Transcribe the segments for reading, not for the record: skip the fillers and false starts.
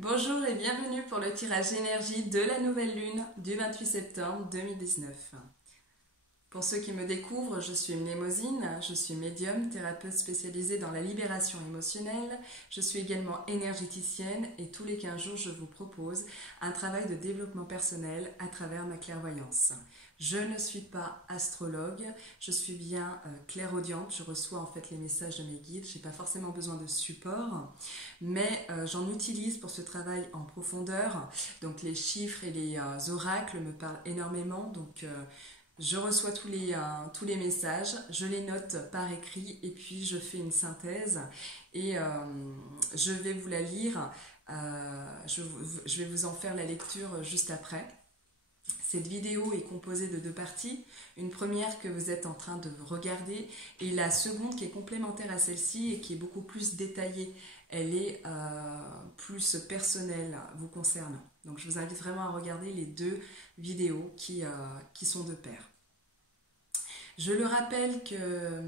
Bonjour et bienvenue pour le tirage énergie de la nouvelle lune du 28 septembre 2019. Pour ceux qui me découvrent, je suis Mnémosine, je suis médium, thérapeute spécialisée dans la libération émotionnelle. Je suis également énergéticienne et tous les 15 jours, je vous propose un travail de développement personnel à travers ma clairvoyance. Je ne suis pas astrologue, je suis bien clairaudiente, je reçois en fait les messages de mes guides, je n'ai pas forcément besoin de support, mais j'en utilise pour ce travail en profondeur. Donc les chiffres et les oracles me parlent énormément, donc je reçois tous les messages, je les note par écrit et puis je fais une synthèse et je vais vous la lire, je vais vous en faire la lecture juste après. Cette vidéo est composée de deux parties, une première que vous êtes en train de regarder et la seconde qui est complémentaire à celle-ci et qui est beaucoup plus détaillée. Elle est plus personnelle vous concernant. Donc je vous invite vraiment à regarder les deux vidéos qui sont de pair. Je le rappelle que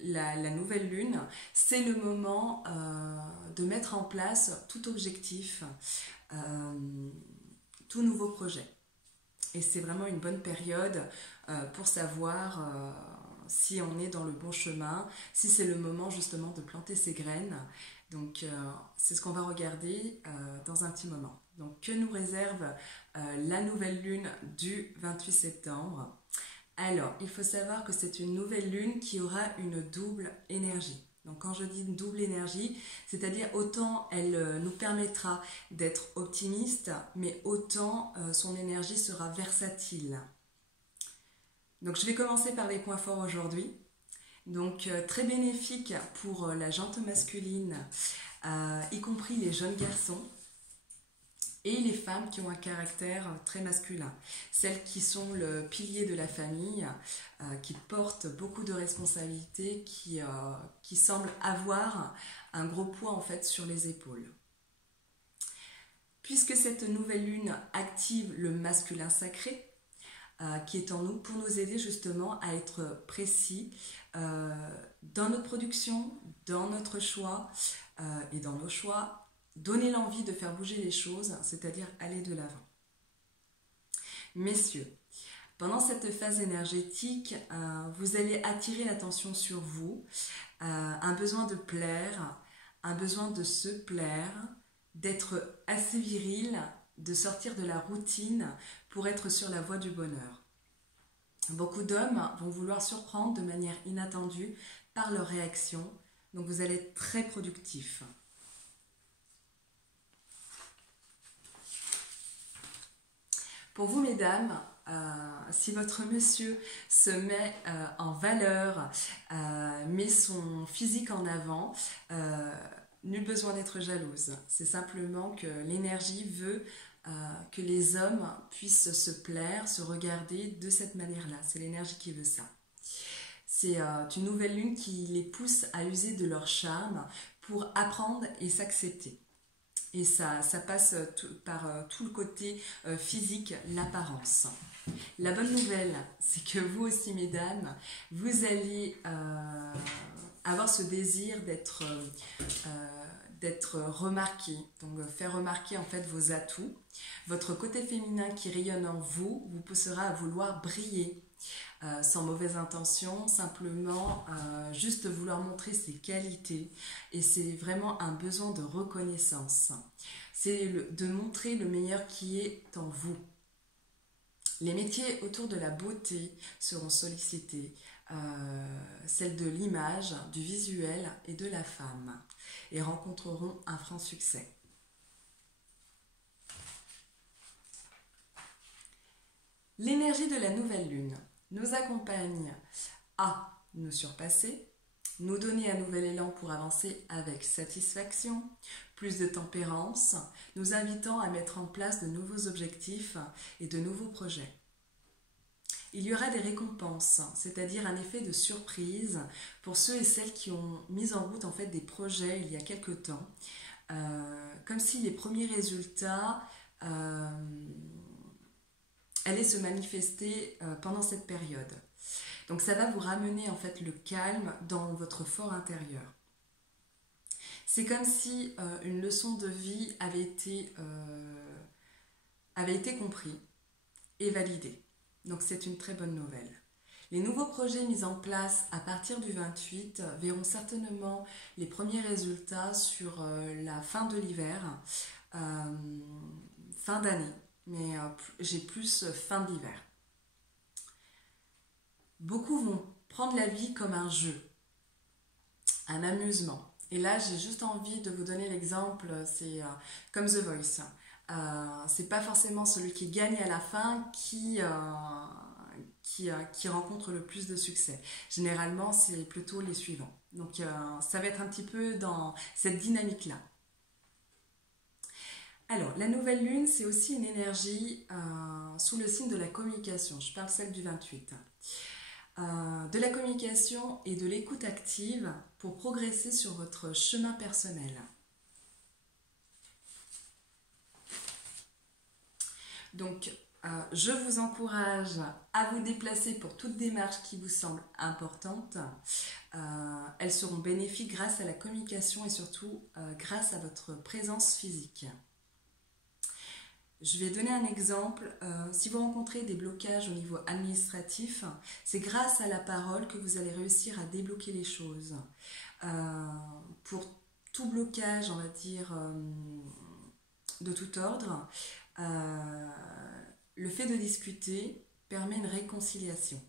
la nouvelle lune, c'est le moment de mettre en place tout objectif, tout nouveau projet. Et c'est vraiment une bonne période pour savoir si on est dans le bon chemin, si c'est le moment justement de planter ses graines. Donc c'est ce qu'on va regarder dans un petit moment. Donc que nous réserve la nouvelle lune du 28 septembre? Alors, il faut savoir que c'est une nouvelle lune qui aura une double énergie. Donc quand je dis une double énergie, c'est-à-dire autant elle nous permettra d'être optimiste, mais autant son énergie sera versatile. Donc je vais commencer par les points forts aujourd'hui. Donc très bénéfique pour la jante masculine, y compris les jeunes garçons et les femmes qui ont un caractère très masculin. Celles qui sont le pilier de la famille, qui portent beaucoup de responsabilités, qui semblent avoir un gros poids en fait sur les épaules. Puisque cette nouvelle lune active le masculin sacré, qui est en nous, pour nous aider justement à être précis dans notre production, dans notre choix et dans nos choix, donner l'envie de faire bouger les choses, c'est-à-dire aller de l'avant. Messieurs, pendant cette phase énergétique, vous allez attirer l'attention sur vous, un besoin de plaire, un besoin de se plaire, d'être assez viril, de sortir de la routine pour être sur la voie du bonheur. Beaucoup d'hommes vont vouloir surprendre de manière inattendue par leur réaction, donc vous allez être très productif. Pour vous, mesdames, si votre monsieur se met en valeur, met son physique en avant, nul besoin d'être jalouse. C'est simplement que l'énergie veut que les hommes puissent se plaire, se regarder de cette manière-là. C'est l'énergie qui veut ça. C'est une nouvelle lune qui les pousse à user de leur charme pour apprendre et s'accepter. Et ça passe par tout le côté physique, l'apparence. La bonne nouvelle, c'est que vous aussi, mesdames, vous allez avoir ce désir d'être remarqué. Donc faire remarquer en fait vos atouts. Votre côté féminin qui rayonne en vous vous poussera à vouloir briller. Sans mauvaise intention, simplement juste vouloir montrer ses qualités et c'est vraiment un besoin de reconnaissance. C'est de montrer le meilleur qui est en vous. Les métiers autour de la beauté seront sollicités, celles de l'image, du visuel et de la femme et rencontreront un franc succès. L'énergie de la nouvelle lune nous accompagne à nous surpasser, nous donner un nouvel élan pour avancer avec satisfaction, plus de tempérance, nous invitant à mettre en place de nouveaux objectifs et de nouveaux projets. Il y aura des récompenses, c'est-à-dire un effet de surprise pour ceux et celles qui ont mis en route en fait des projets il y a quelque temps, comme si les premiers résultats allaient se manifester pendant cette période. Donc ça va vous ramener en fait le calme dans votre fort intérieur. C'est comme si une leçon de vie avait été comprise et validée. Donc c'est une très bonne nouvelle. Les nouveaux projets mis en place à partir du 28 verront certainement les premiers résultats sur la fin de l'hiver, fin d'année, mais j'ai plus fin d'hiver. Beaucoup vont prendre la vie comme un jeu, un amusement. Et là, j'ai juste envie de vous donner l'exemple, c'est comme The Voice. C'est pas forcément celui qui gagne à la fin qui rencontre le plus de succès. Généralement, c'est plutôt les suivants. Donc, ça va être un petit peu dans cette dynamique-là. Alors, la nouvelle lune, c'est aussi une énergie sous le signe de la communication. Je parle celle du 28. De la communication et de l'écoute active pour progresser sur votre chemin personnel. Donc, je vous encourage à vous déplacer pour toute démarche qui vous semble importante. Elles seront bénéfiques grâce à la communication et surtout grâce à votre présence physique. Je vais donner un exemple. Si vous rencontrez des blocages au niveau administratif, c'est grâce à la parole que vous allez réussir à débloquer les choses. Pour tout blocage, on va dire, de tout ordre, le fait de discuter permet une réconciliation.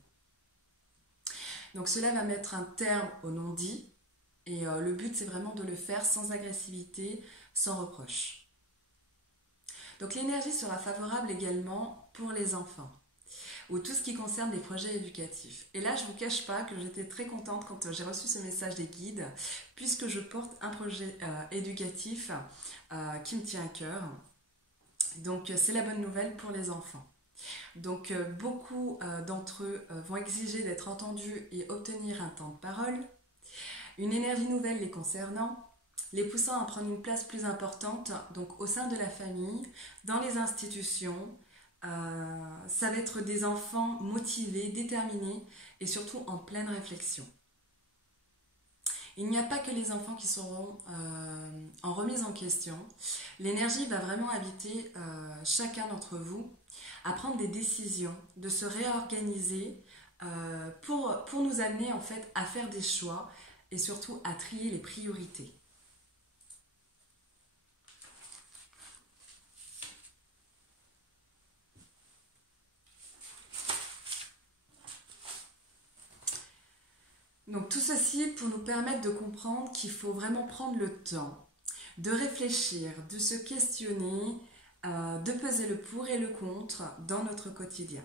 Donc cela va mettre un terme au non-dit et le but c'est vraiment de le faire sans agressivité, sans reproche. Donc l'énergie sera favorable également pour les enfants ou tout ce qui concerne les projets éducatifs. Et là je ne vous cache pas que j'étais très contente quand j'ai reçu ce message des guides puisque je porte un projet éducatif qui me tient à cœur. Donc c'est la bonne nouvelle pour les enfants. Donc beaucoup d'entre eux vont exiger d'être entendus et obtenir un temps de parole. Une énergie nouvelle les concernant, les poussant à prendre une place plus importante donc au sein de la famille, dans les institutions. Ça va être des enfants motivés, déterminés et surtout en pleine réflexion. Il n'y a pas que les enfants qui seront en remise en question. L'énergie va vraiment inviter chacun d'entre vous à prendre des décisions, de se réorganiser pour nous amener en fait à faire des choix et surtout à trier les priorités. Donc tout ceci pour nous permettre de comprendre qu'il faut vraiment prendre le temps de réfléchir, de se questionner, de peser le pour et le contre dans notre quotidien.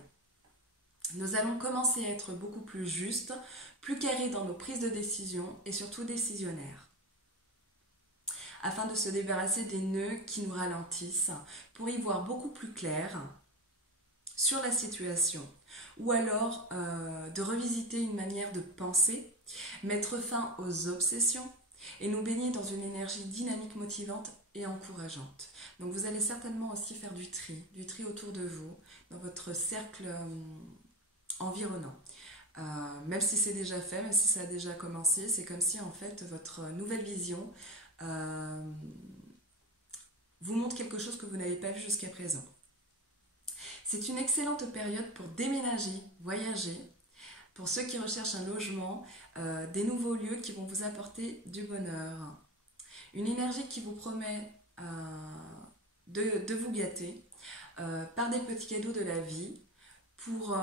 Nous allons commencer à être beaucoup plus justes, plus carrés dans nos prises de décision et surtout décisionnaires, afin de se débarrasser des nœuds qui nous ralentissent pour y voir beaucoup plus clair sur la situation ou alors de revisiter une manière de penser, mettre fin aux obsessions et nous baigner dans une énergie dynamique, motivante et encourageante. Donc vous allez certainement aussi faire du tri autour de vous, dans votre cercle environnant. Même si c'est déjà fait, même si ça a déjà commencé, c'est comme si en fait votre nouvelle vision vous montre quelque chose que vous n'avez pas vu jusqu'à présent. C'est une excellente période pour déménager, voyager, pour ceux qui recherchent un logement, des nouveaux lieux qui vont vous apporter du bonheur. Une énergie qui vous promet de vous gâter par des petits cadeaux de la vie pour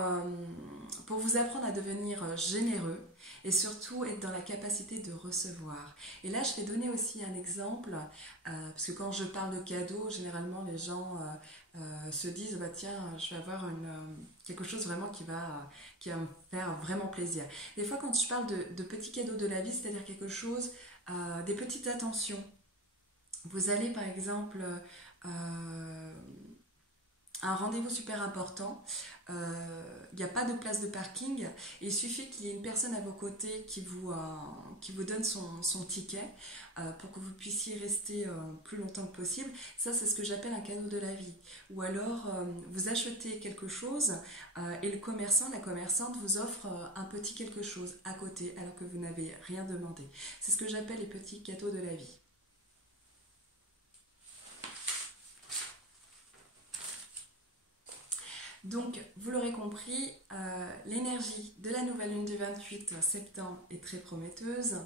vous apprendre à devenir généreux et surtout être dans la capacité de recevoir. Et là, je vais donner aussi un exemple, parce que quand je parle de cadeaux, généralement les gens se disent bah, tiens, je vais avoir quelque chose vraiment qui va me faire vraiment plaisir. Des fois, quand je parle de petits cadeaux de la vie, c'est-à-dire quelque chose, des petites attentions. Vous allez par exemple un rendez-vous super important, il n'y a pas de place de parking, il suffit qu'il y ait une personne à vos côtés qui vous donne son ticket pour que vous puissiez rester plus longtemps que possible. Ça, c'est ce que j'appelle un cadeau de la vie. Ou alors, vous achetez quelque chose et le commerçant, la commerçante vous offre un petit quelque chose à côté alors que vous n'avez rien demandé. C'est ce que j'appelle les petits cadeaux de la vie. Donc, vous l'aurez compris, l'énergie de la nouvelle lune du 28 septembre est très prometteuse.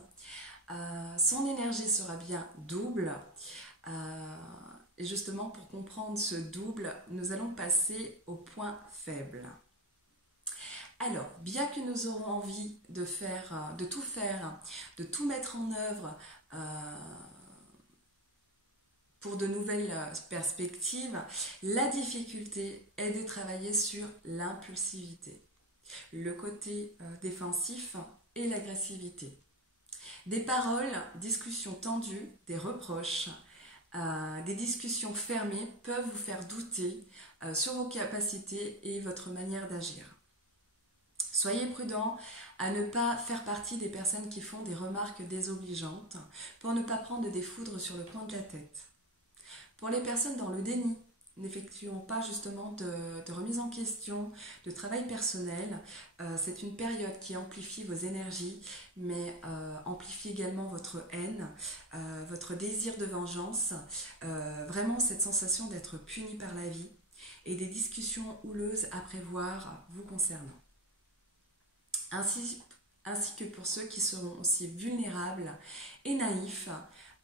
Son énergie sera bien double. Et justement, pour comprendre ce double, nous allons passer au point faible. Alors, bien que nous aurons envie de tout faire, de tout mettre en œuvre pour de nouvelles perspectives, la difficulté est de travailler sur l'impulsivité, le côté défensif et l'agressivité. Des paroles, discussions tendues, des reproches, des discussions fermées peuvent vous faire douter sur vos capacités et votre manière d'agir. Soyez prudent à ne pas faire partie des personnes qui font des remarques désobligeantes pour ne pas prendre des foudres sur le coin de la tête. Pour les personnes dans le déni, n'effectuons pas justement de remise en question, de travail personnel. C'est une période qui amplifie vos énergies, mais amplifie également votre haine, votre désir de vengeance, vraiment cette sensation d'être puni par la vie et des discussions houleuses à prévoir vous concernant. Ainsi que pour ceux qui seront aussi vulnérables et naïfs,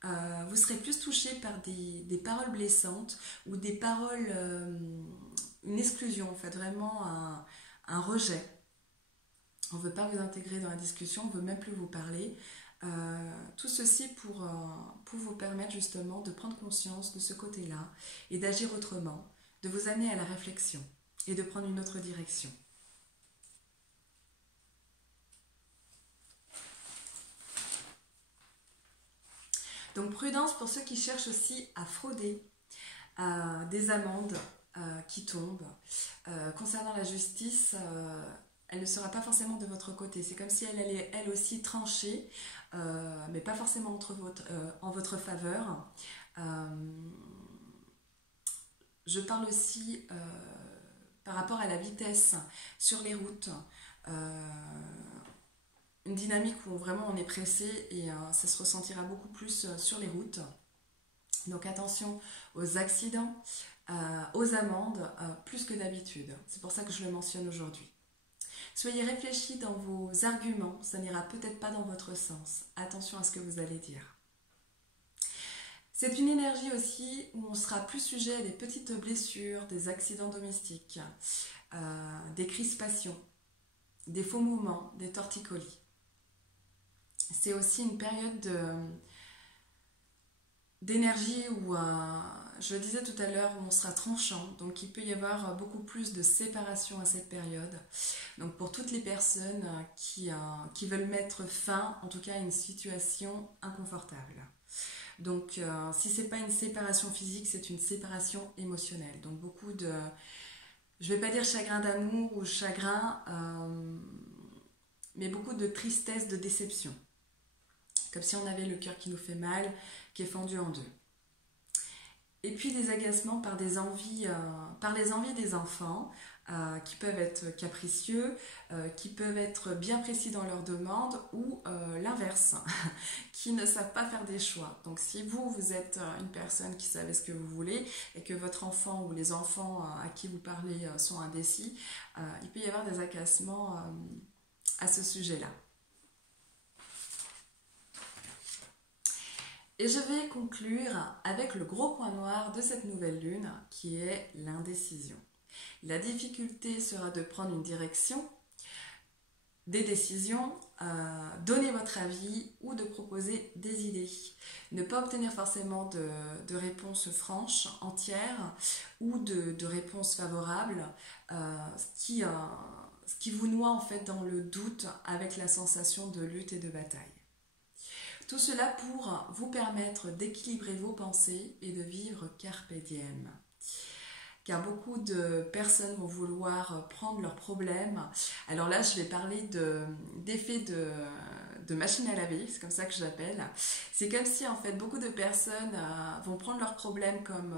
vous serez plus touchés par des paroles blessantes ou des paroles, une exclusion, en fait, vraiment un rejet. On ne veut pas vous intégrer dans la discussion, on ne veut même plus vous parler. Tout ceci pour vous permettre justement de prendre conscience de ce côté-là et d'agir autrement, de vous amener à la réflexion et de prendre une autre direction. Donc prudence pour ceux qui cherchent aussi à frauder, des amendes qui tombent. Concernant la justice, elle ne sera pas forcément de votre côté. C'est comme si elle allait elle aussi trancher, mais pas forcément en votre faveur. Je parle aussi par rapport à la vitesse sur les routes. Une dynamique où vraiment on est pressé et ça se ressentira beaucoup plus sur les routes. Donc attention aux accidents, aux amendes, plus que d'habitude. C'est pour ça que je le mentionne aujourd'hui. Soyez réfléchis dans vos arguments, ça n'ira peut-être pas dans votre sens. Attention à ce que vous allez dire. C'est une énergie aussi où on sera plus sujet à des petites blessures, des accidents domestiques, des crispations, des faux mouvements, des torticolis. C'est aussi une période d'énergie où, je le disais tout à l'heure, où on sera tranchant. Donc il peut y avoir beaucoup plus de séparation à cette période. Donc pour toutes les personnes qui veulent mettre fin, en tout cas, à une situation inconfortable. Donc si ce n'est pas une séparation physique, c'est une séparation émotionnelle. Donc beaucoup de, je ne vais pas dire chagrin d'amour ou chagrin, mais beaucoup de tristesse, de déception. Comme si on avait le cœur qui nous fait mal, qui est fendu en deux. Et puis des agacements par les envies des enfants, qui peuvent être capricieux, qui peuvent être bien précis dans leurs demandes, ou l'inverse, qui ne savent pas faire des choix. Donc si vous êtes une personne qui savait ce que vous voulez, et que votre enfant ou les enfants à qui vous parlez sont indécis, il peut y avoir des agacements à ce sujet-là. Et je vais conclure avec le gros point noir de cette nouvelle lune, qui est l'indécision. La difficulté sera de prendre une direction, des décisions, donner votre avis ou de proposer des idées. Ne pas obtenir forcément de réponses franches, entières, ou de réponses favorables, ce qui vous noie en fait dans le doute avec la sensation de lutte et de bataille. Tout cela pour vous permettre d'équilibrer vos pensées et de vivre carpe diem. Car beaucoup de personnes vont vouloir prendre leurs problèmes. Alors là, je vais parler d'effet de machine à laver, c'est comme ça que je l'appelle. C'est comme si en fait beaucoup de personnes vont prendre leurs problèmes comme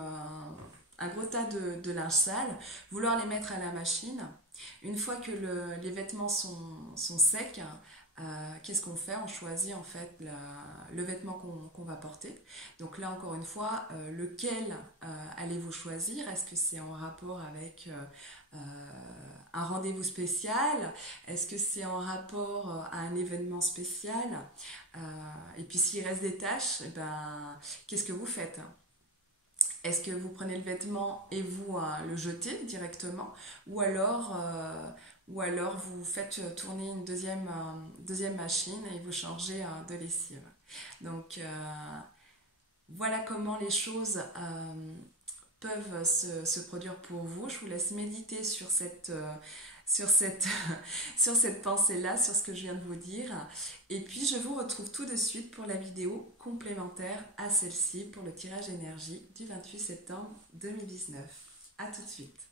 un gros tas de linge sale, vouloir les mettre à la machine. Une fois que les vêtements sont secs, qu'est-ce qu'on fait? On choisit en fait le vêtement qu'on va porter. Donc là encore une fois, lequel allez-vous choisir? Est-ce que c'est en rapport avec un rendez-vous spécial? Est-ce que c'est en rapport à un événement spécial? Et puis s'il reste des tâches, eh ben, qu'est-ce que vous faites? Est-ce que vous prenez le vêtement et vous le jetez directement ou alors vous faites tourner une deuxième machine et vous changez de lessive. Donc voilà comment les choses peuvent se produire pour vous. Je vous laisse méditer sur cette, sur cette pensée-là, sur ce que je viens de vous dire. Et puis je vous retrouve tout de suite pour la vidéo complémentaire à celle-ci pour le tirage énergie du 28 septembre 2019. À tout de suite.